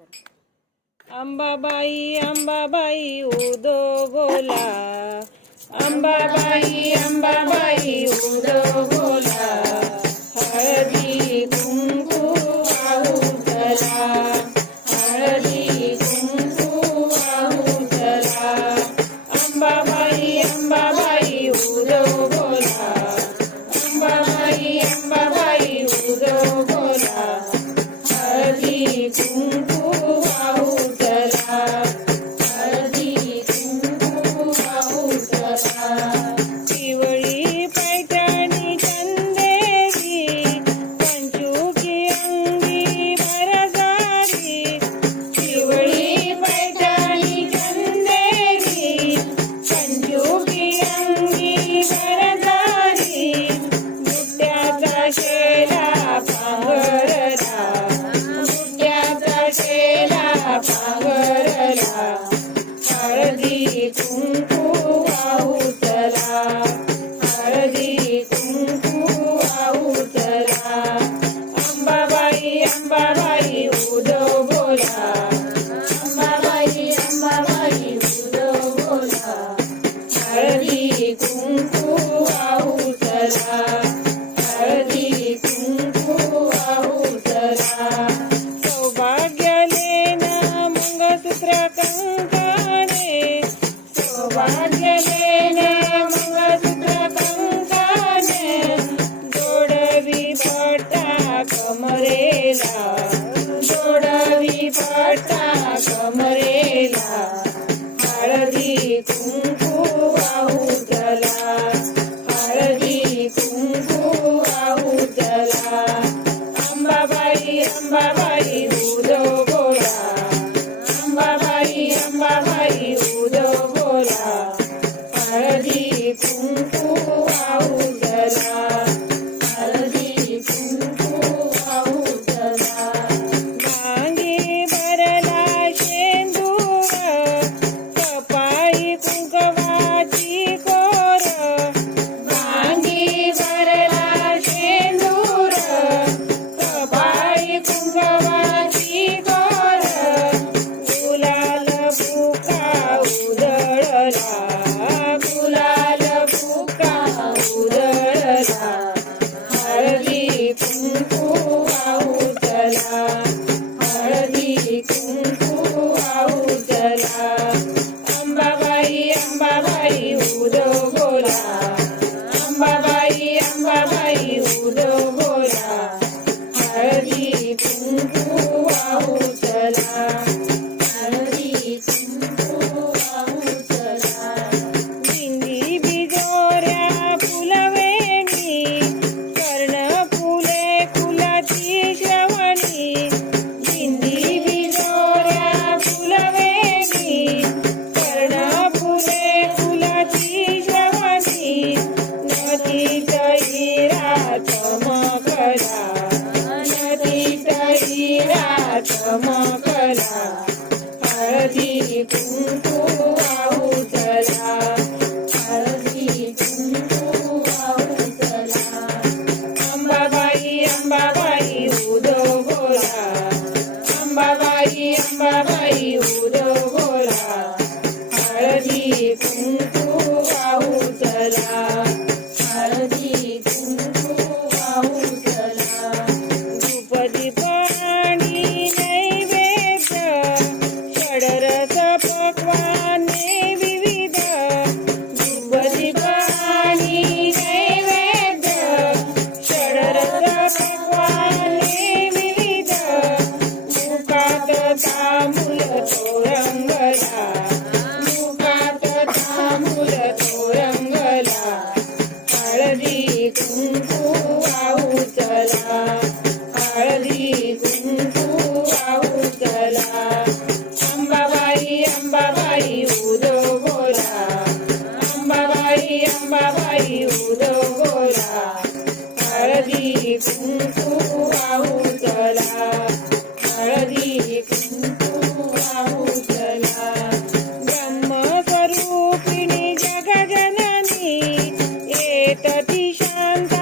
अंबाबाई अंबाबाई उदो बोला. अंबाबाई अंबाबाई उदो बोला. perfume. tradition.